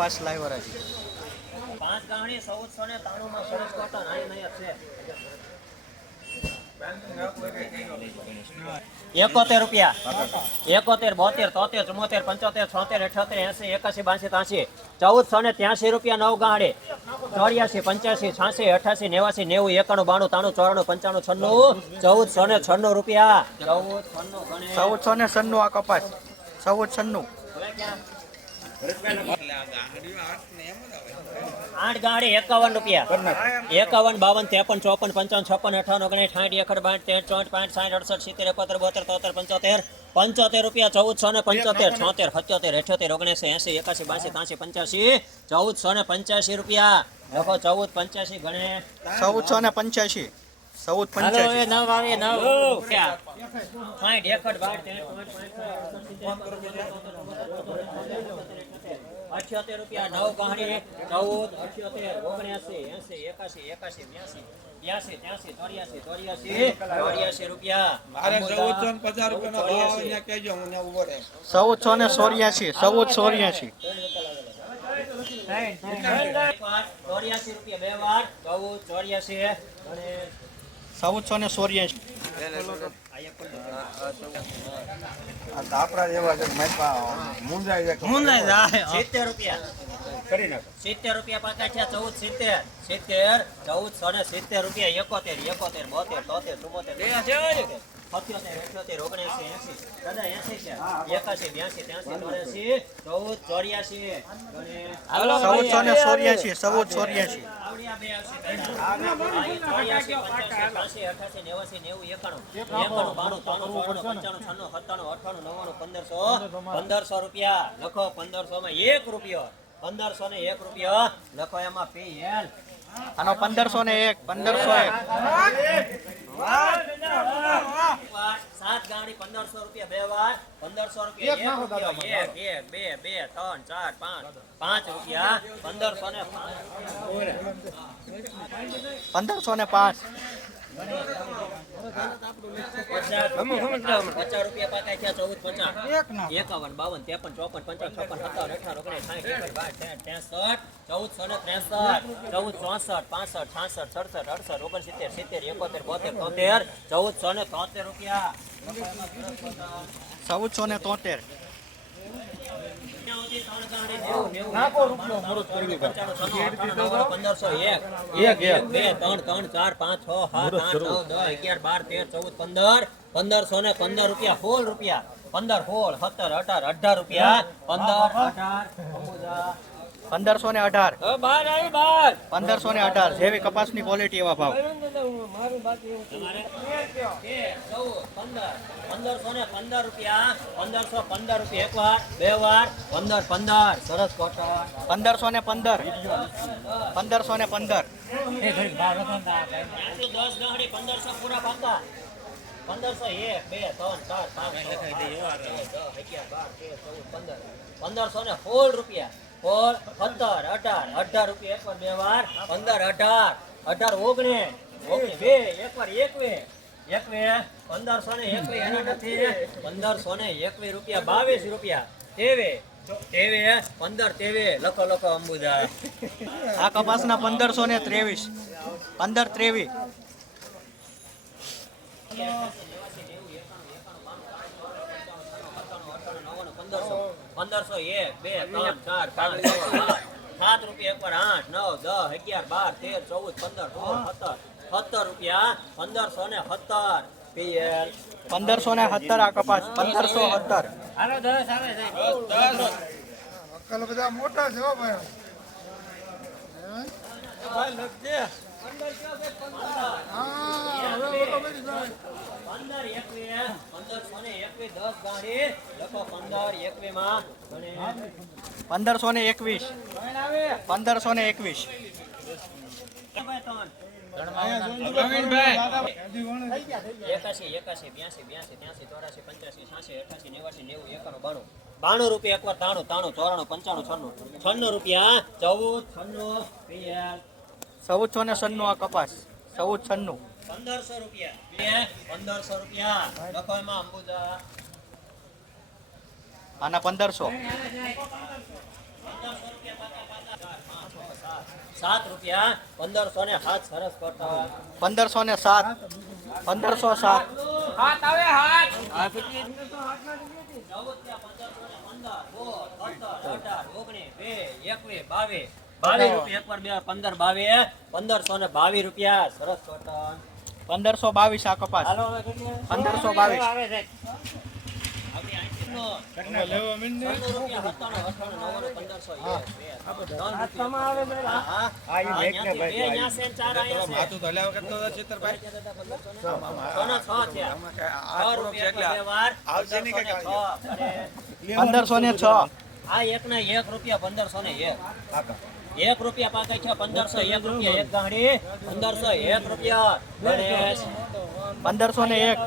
કપાસ લાવ્યા છે 5 ગાંઠી 1493 માં સરસ કોટન આઈ નયા છે 71 રૂપિયા 71 72 73 74 75 76 77 81 82 રૂપિયા 9 ગાંઠી 84 85 86 88 89 90 91 92 93 94 95 96 1496 રૂપિયા 1496 આ કપાસ 1496 8 ગાંઠી 51 રૂપિયા 51 52 53 54 55 56 58 59 60 61 65 60 68 70 75 રૂપિયા 1475 76 77 78 79 80 81 82 83 85 1485 રૂપિયા લખો 1485 ગણે 1485 અઠ્યોતેર રૂપિયા 9 ગાંઠી 14 78 79 80 81 81 82 રૂપિયા 1450 રૂપિયા કહેજો મને ઉભો રહે 1484 1484 રૂપિયા બે વાર 1484 1484 આપણા જેવા છે મુંજાઈ જાય 70 રૂપિયા કરી નાખો 70 રૂપિયા પાકા છે 1470 1470 રૂપિયા 71 72 73 74 75 77 1500 રૂપિયા લખો 1500 માં 1 રૂપિયો 1501 રૂપિયો લખો એમાં પીએલ આનો 1501 7 ગાંઠી 1500 રૂપિયા બે વાર 1500 રૂપિયા 1 રૂપિયો 1 2 3 4 5 રૂપિયા 1505 50 રૂપિયા પાકા છે 1450 51 52 53 54 55 56 17 18 19 20 1463 1464 65 66 67 68 70 71 72 73 1473 રૂપિયા 1473 1515 રૂપિયા 16 રૂપિયા 15 17 18 રૂપિયા 1518 જેવી કપાસની ક્વોલિટી એવા ભાવ 1515 રૂપિયા 1515 રૂપિયા એક વાર બે વાર 1515 સરસ કોટન 1515 1515 10 ગાંઠી 1500 પૂરા પાકા 1501 2 3 4 5 6 7 8 9 10 11 12 13 14 15 1516 રૂપિયા 17 18 રૂપિયા એક વાર બે વાર 15 18 19 બે એક વાર 21 1521 એના નથી 1521 રૂપિયા 22 રૂપિયા તેવે 15 લખો અંબુજા આ કપાસના 1523 1523 1501 2 3 4 5 7 રૂપિયા એક વાર 8 9 10 11 12 13 14 15 16 17 રૂપિયા 1517 પીએલ 1517 આ કપાસ 1517 હાલો 10 આવે અકલ બધા મોટા છે હો ભાઈ ભાઈ લખજે હા હવે બોલો બધી જાય 1521 1521 બાણું રૂપિયા એક વાર 93 94 95 96 રૂપિયા 14 1496 આ કપાસ 1496 1500 રૂપિયા 1500 રૂપિયા લખો એમાં અંબુજા આના 1500 સાત રૂપિયા 1507 સરસ કોટન 1507 1507 1522 રૂપિયા સરસ કોટન 1522 આ કપાસ 1522 માથું તો હલાવ કરતો હતો ચિત્રભાઈ. આવશે નહીં કે કાંઈ? 1506 આ એક ના 1 રૂપિયા 1501 1 રૂપિયા પાકે છે 1501 રૂપિયા એક ગાડી 1501 રૂપિયા ગણેશ 1501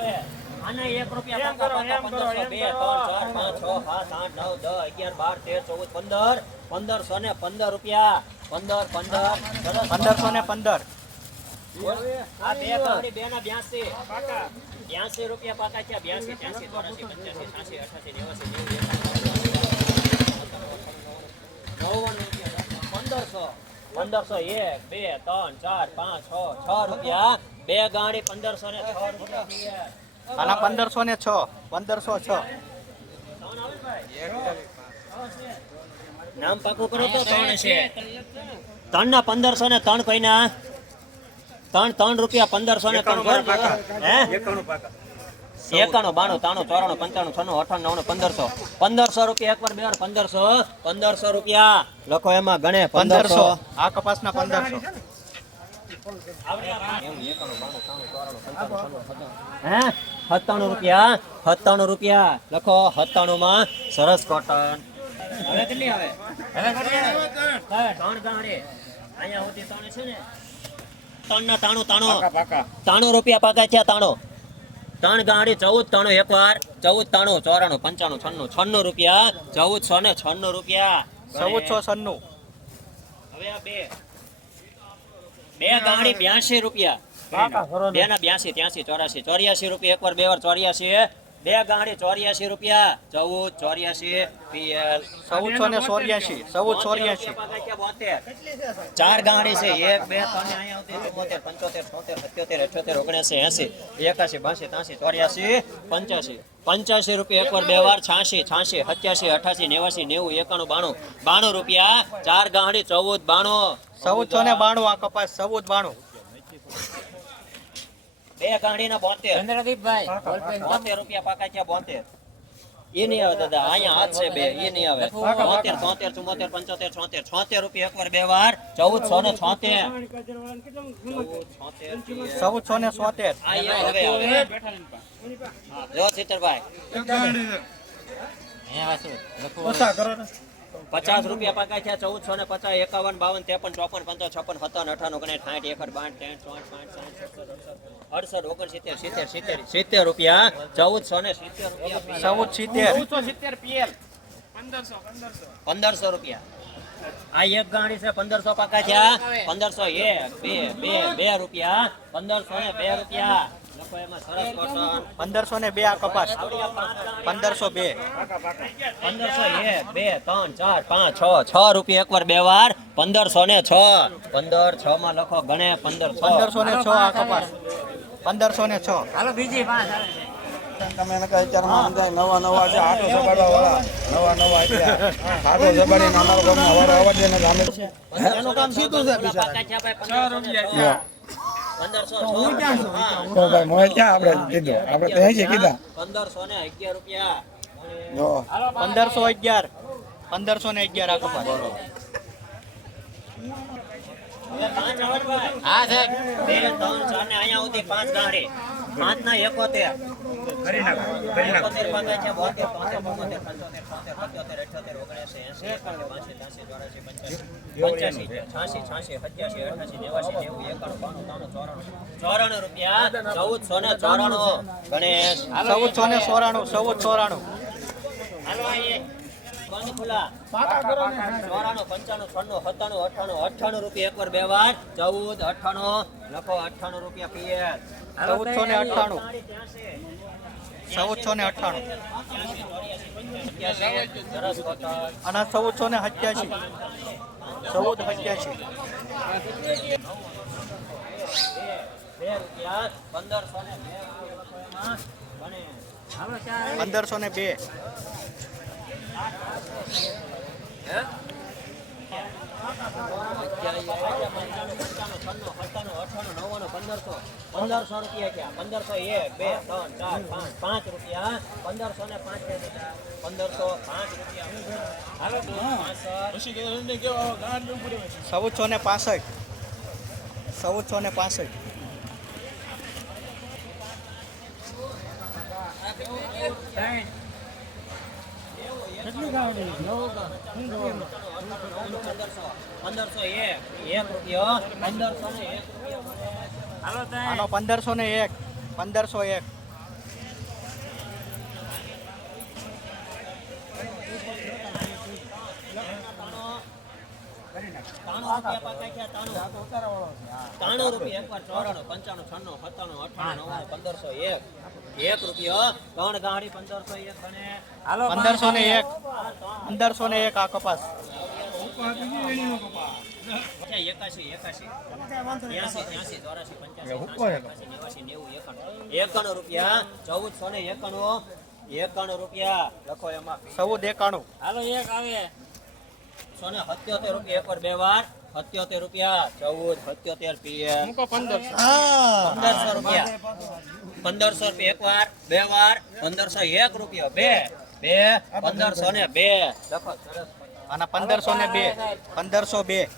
આના 1 રૂપિયા પાકા 1502 3 4 5 6 7 8 9 10 11 12 13 14 15 1515 રૂપિયા 15 1515 આ બે ગાડી બે ના 82 82 રૂપિયા પાકા છે 82 83 84 85 86 88 90 1501 2 3 4 5 6 રૂપિયા બે ગાડી 1506 રૂપિયા આના 1506 1506 નામ પાકું કરો તો ત્રણ છે ત્રણ ના 1503 કઈના 3 રૂપિયા 1503 હે 91 92 93 94 95 96 98 1500 રૂપિયા એકવાર બે વાર 1500 રૂપિયા લખો એમાં ગણે 1500 આ કપાસના 1500 હે 97 રૂપિયા લખો 97 માં સરસ કોટન હવે કેટલી આવે ત્રણ ગાંઠે અહીંયા હોતી ત્રણ છે ને ત્રણ ના 93 રૂપિયા પાકા છે 3 ગાડી 14 એક વાર 14 94 95 96 રૂપિયા 1496 રૂપિયા 1496 હવે આ બે ગાડી 82 રૂપિયા બે ના 82 83 84 રૂપિયા એકવાર બે વાર 84 બે ગાડી 84 રૂપિયા 1484 પીએલ 1484 ચાર ગાડી છે 1 2 3 અહીંયા આવતી 75 75 77 78 79 80 81 82 83 84 85 રૂપિયા એકવાર બે વાર 86 87 88 89 90 91 92 રૂપિયા ચાર ગાડી 14 92 આ કપાસ 1492 બે ગાડીના 72 રૂપિયા પાકા છે 72 એ નહીં આવે દાદા અહીંયા હાથ છે બે એ નહીં આવે 73 74 74 75 76 રૂપિયા એકવાર બે વાર 1476 જો સિત્તરભાઈ 50 રૂપિયા પાકા છે 1450 51 52 53 54 55 56 57 58 59 60 61 68 70 રૂપિયા 1470 રૂપિયા 1470 1500 રૂપિયા આ એક ગાડી છે 1500 પાકા છે 1501 2 રૂપિયા 1502 રૂપિયા લખો એમાં સરસ કોટન 1502 આ કપાસ 1502 1501 2 3 4 5 6 રૂપિયા એકવાર બે વાર 1506 માં લખો ગણે 1506 આ કપાસ 1506 હાલો બીજી પાંચ તમે એને કહે ચારમાં સમજાય નવા છે આટો સબાડવા વાળા નવા એટલે આટો સબાડીને અમારો ગામનો અવાડો અવાજ એને ગામે એનું કામ સીધું છે બિચારા 6 રૂપિયા 1506 તો ભાઈ મોય ક્યાં આપણે કીધું આપણે તો અહીં કીધા 1511 રૂપિયા જો 1511 1511 આ કપાસ હા સાહેબ 2 3 4 ને અહીંયા સુધી 5 ગાડી 5 ના 71 કરી નાખો 71 પાકા છે 72 રૂપિયા 1494 ગણેશ 1494 બંધ ખુલ્લા 94 95 96 97 98 રૂપિયા એકવાર બે વાર 14 98 લખો 98 રૂપિયા પીએસ 1498 1498 આના 1487 1487 1502 1500 રૂપિયા ક્યાં 1501 2 3 4 5 રૂપિયા 1505 1465 1465 આનો 1501 1501 ત્રાણું રૂપિયા એકવાર 94 95 96 57 58 1501 1 રૂપિયો 3 ગાડી 1501 બને 1501 આ કપાસ 91 રૂપિયા 1491 રૂપિયા લખો એમાં 1491 હાલો એક આવે 177 રૂપિયા એકવાર બે વાર 77 રૂપિયા 14 77 પીએમ 1500 રૂપિયા 1500 રૂપિયા એકવાર બે વાર 1501 રૂપિયા બે 1502 લખો સરસ આના 1502 1502